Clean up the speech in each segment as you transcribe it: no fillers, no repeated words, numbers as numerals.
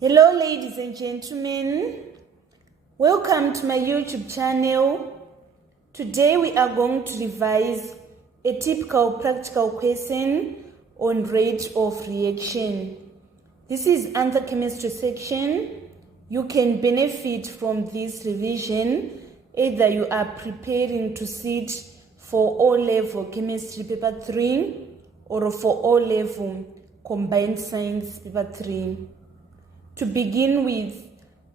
Hello ladies and gentlemen, welcome to my YouTube channel. Today we are going to revise a typical practical question on rate of reaction. This is answer chemistry section. You can benefit from this revision either you are preparing to sit for O-level chemistry paper 3 or for O-level combined science paper 3. To begin with,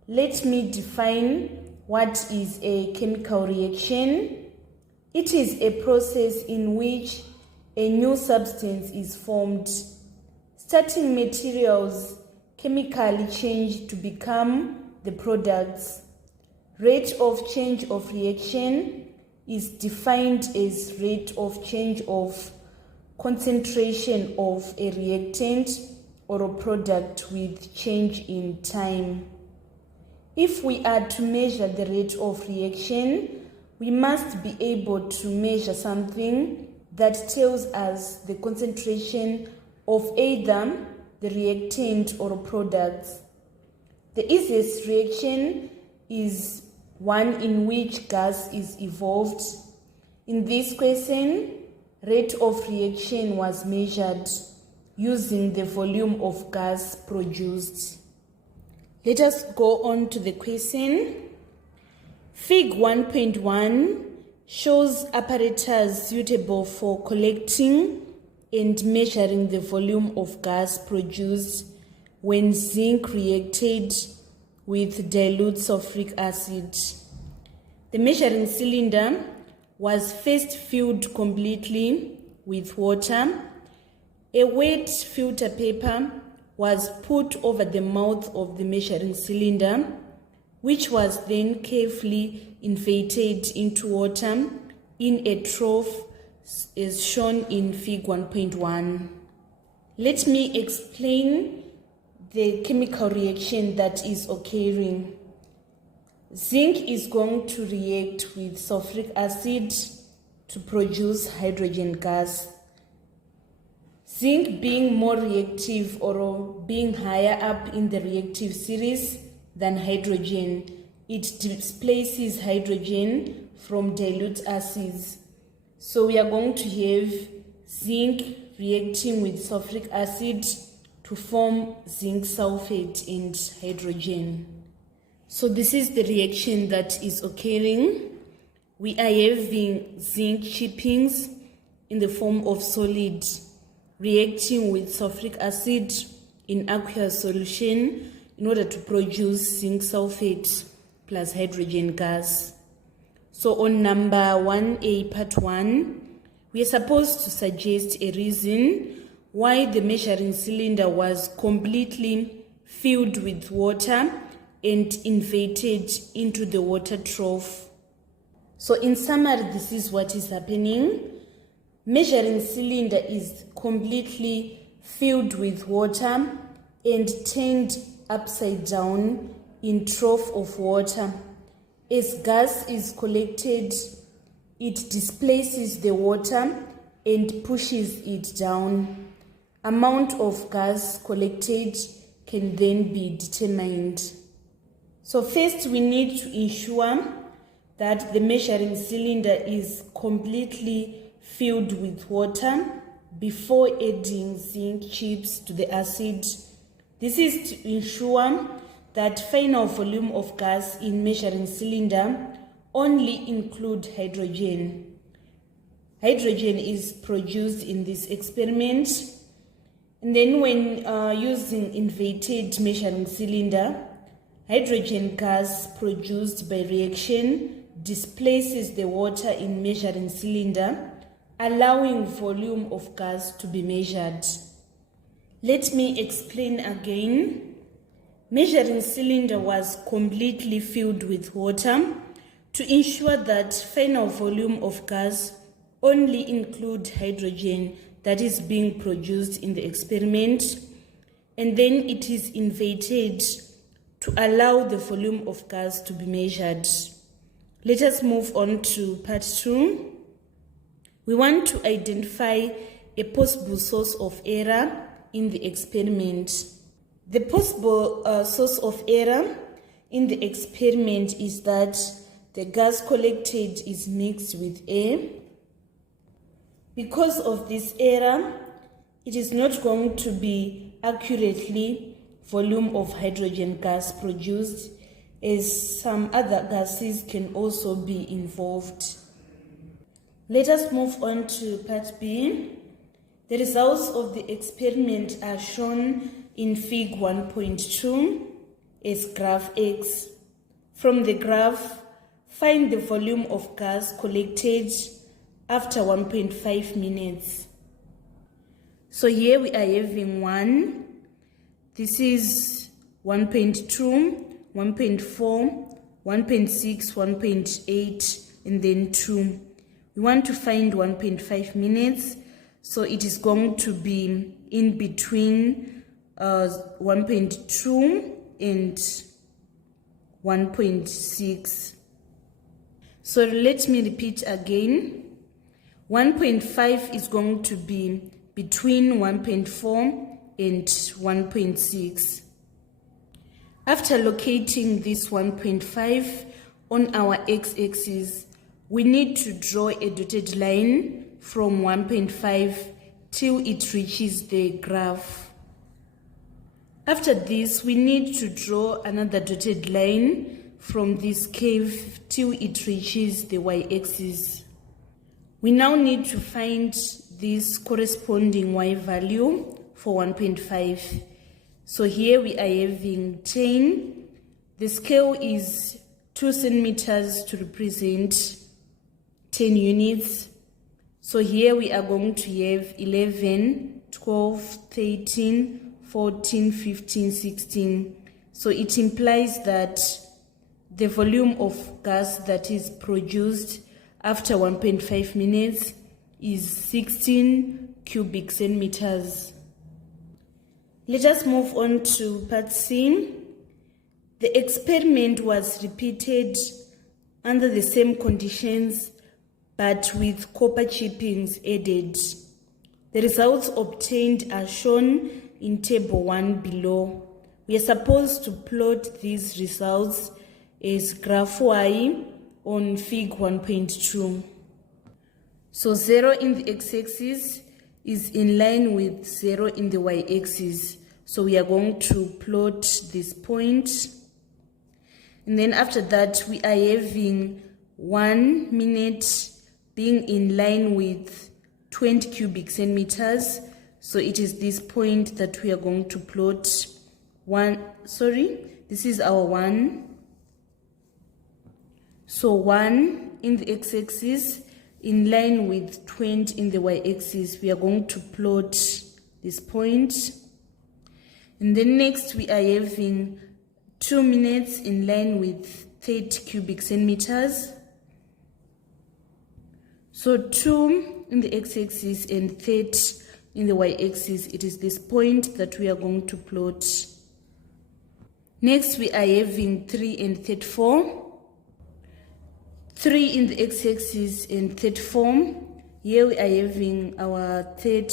let me define what is a chemical reaction. It is a process in which a new substance is formed. Starting materials chemically change to become the products. Rate of change of reaction is defined as rate of change of concentration of a reactant or a product with change in time. If we are to measure the rate of reaction, we must be able to measure something that tells us the concentration of either the reactant or product. The easiest reaction is one in which gas is evolved. In this question, rate of reaction was measured using the volume of gas produced. Let us go on to the question. Fig 1.1 shows apparatus suitable for collecting and measuring the volume of gas produced when zinc reacted with dilute sulfuric acid. The measuring cylinder was first filled completely with water. A wet filter paper was put over the mouth of the measuring cylinder, which was then carefully inflated into water in a trough as shown in Fig 1.1. Let me explain the chemical reaction that is occurring. Zinc is going to react with sulfuric acid to produce hydrogen gas. Zinc being more reactive or being higher up in the reactive series than hydrogen, it displaces hydrogen from dilute acids. So we are going to have zinc reacting with sulfuric acid to form zinc sulfate and hydrogen. So this is the reaction that is occurring. We are having zinc chippings in the form of solid reacting with sulfuric acid in aqueous solution in order to produce zinc sulfate plus hydrogen gas. So on number 1A part 1, we are supposed to suggest a reason why the measuring cylinder was completely filled with water and inflated into the water trough. So in summary, this is what is happening. Measuring cylinder is completely filled with water and turned upside down in trough of water. As gas is collected, it displaces the water and pushes it down. Amount of gas collected can then be determined. So first we need to ensure that the measuring cylinder is completely filled with water before adding zinc chips to the acid. This is to ensure that final volume of gas in measuring cylinder only include hydrogen. Hydrogen is produced in this experiment, and then when using inflated measuring cylinder, hydrogen gas produced by reaction displaces the water in measuring cylinder, allowing volume of gas to be measured. Let me explain again. Measuring cylinder was completely filled with water to ensure that final volume of gas only include hydrogen that is being produced in the experiment, and then it is inflated to allow the volume of gas to be measured. Let us move on to part 2. We want to identify a possible source of error in the experiment. The possible source of error in the experiment is that the gas collected is mixed with air. Because of this error, it is not going to be accurately volume of hydrogen gas produced, as some other gases can also be involved. Let us move on to part B. The results of the experiment are shown in Fig 1.2 as graph X. From the graph, find the volume of gas collected after 1.5 minutes. So here we are having 1. This is 1.2, 1.4, 1.6, 1.8, and then 2. We want to find 1.5 minutes, so it is going to be in between 1.2 and 1.6. So let me repeat again. 1.5 is going to be between 1.4 and 1.6. After locating this 1.5 on our x-axis, we need to draw a dotted line from 1.5 till it reaches the graph. After this, we need to draw another dotted line from this curve till it reaches the y-axis. We now need to find this corresponding y value for 1.5. So here we are having 10. The scale is 2 centimeters to represent 10 units. So here we are going to have 11, 12, 13, 14, 15, 16. So it implies that the volume of gas that is produced after 1.5 minutes is 16 cubic centimeters. Let us move on to part C. The experiment was repeated under the same conditions but with copper chippings added. The results obtained are shown in table 1 below. We are supposed to plot these results as graph Y on Fig 1.2. So 0 in the x-axis is in line with 0 in the y-axis. So we are going to plot this point. And then after that, we are having 1 minute being in line with 20 cubic centimeters. So it is this point that we are going to plot. This is our 1. So 1 in the x-axis in line with 20 in the y-axis. We are going to plot this point. And then next we are having 2 minutes in line with 30 cubic centimeters. So 2 in the x-axis and 30 in the y-axis. It is this point that we are going to plot. Next we are having 3 and 34. 3 in the x-axis and 34. Here we are having our 30,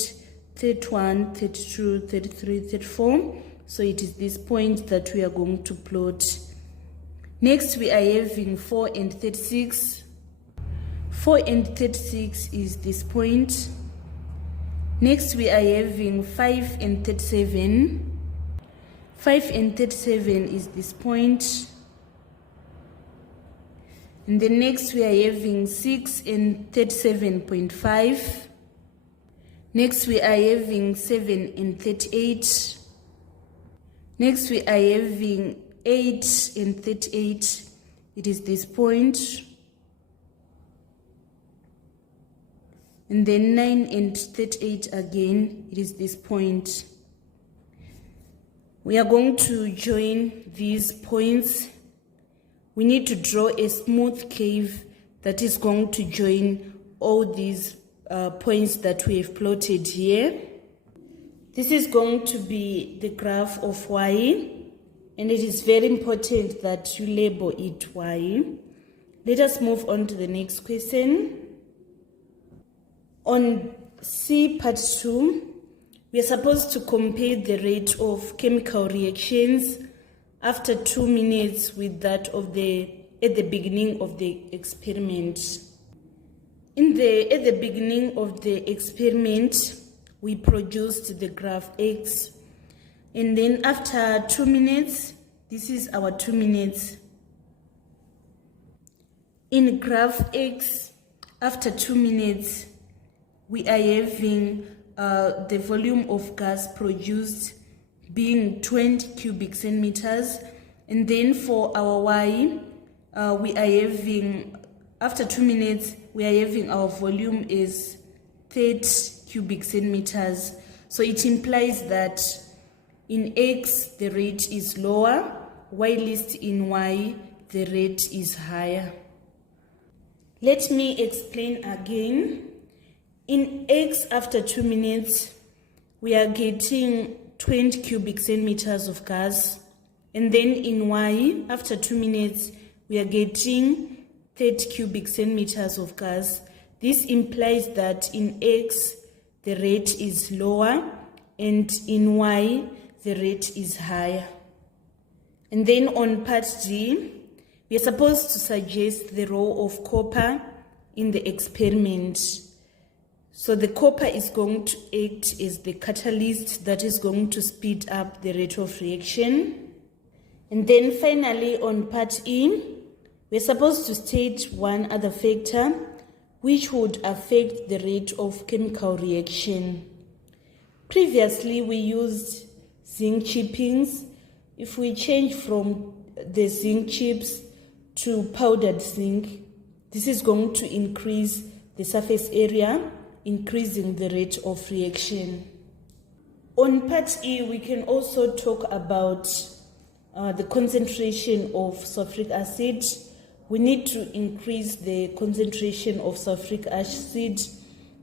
31, 32, 33, 34. So it is this point that we are going to plot. Next we are having 4 and 36. 4 and 36 is this point. Next we are having 5 and 37. 5 and 37 is this point. And then next we are having 6 and 37.5. Next we are having 7 and 38. Next we are having 8 and 38. It is this point. And then 9 and 38 again. It is this point. We are going to join these points. We need to draw a smooth curve that is going to join all these points that we have plotted here. This is going to be the graph of Y, and it is very important that you label it Y. Let us move on to the next question. On C part 2, We are supposed to compare the rate of chemical reactions after 2 minutes with that of at the beginning of the experiment. At the beginning of the experiment, we produced the graph X, and then after 2 minutes, this is our 2 minutes. In graph X, after 2 minutes, we are having the volume of gas produced being 20 cubic centimeters, and then for our Y, we are having, after 2 minutes, we are having our volume is 30 cubic centimeters. So it implies that in X, the rate is lower, while in Y, the rate is higher. Let me explain again. In X, after 2 minutes, we are getting 20 cubic centimeters of gas. And then in Y, after 2 minutes, we are getting 30 cubic centimeters of gas. This implies that in X, the rate is lower, and in Y, the rate is higher. And then on part D, we are supposed to suggest the role of copper in the experiment. So the copper is going to act as the catalyst that is going to speed up the rate of reaction. And then finally on part E, we're supposed to state one other factor which would affect the rate of chemical reaction. Previously we used zinc chippings. If we change from the zinc chips to powdered zinc, this is going to increase the surface area, increasing the rate of reaction. On part E, we can also talk about the concentration of sulfuric acid. We need to increase the concentration of sulfuric acid.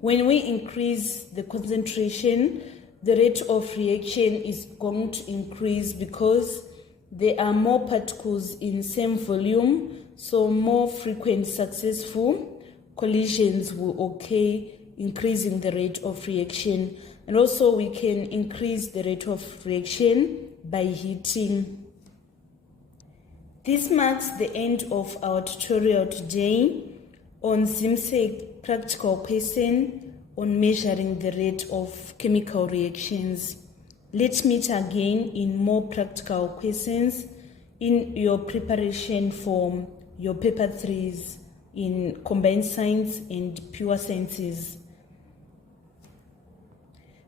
When we increase the concentration, the rate of reaction is going to increase because there are more particles in same volume, so more frequent successful collisions will occur, increasing the rate of reaction. And also we can increase the rate of reaction by heating. This marks the end of our tutorial today on ZIMSEC practical question on measuring the rate of chemical reactions. Let's meet again in more practical questions in your preparation for your paper 3s in combined science and pure sciences.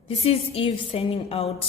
This is Eve signing out.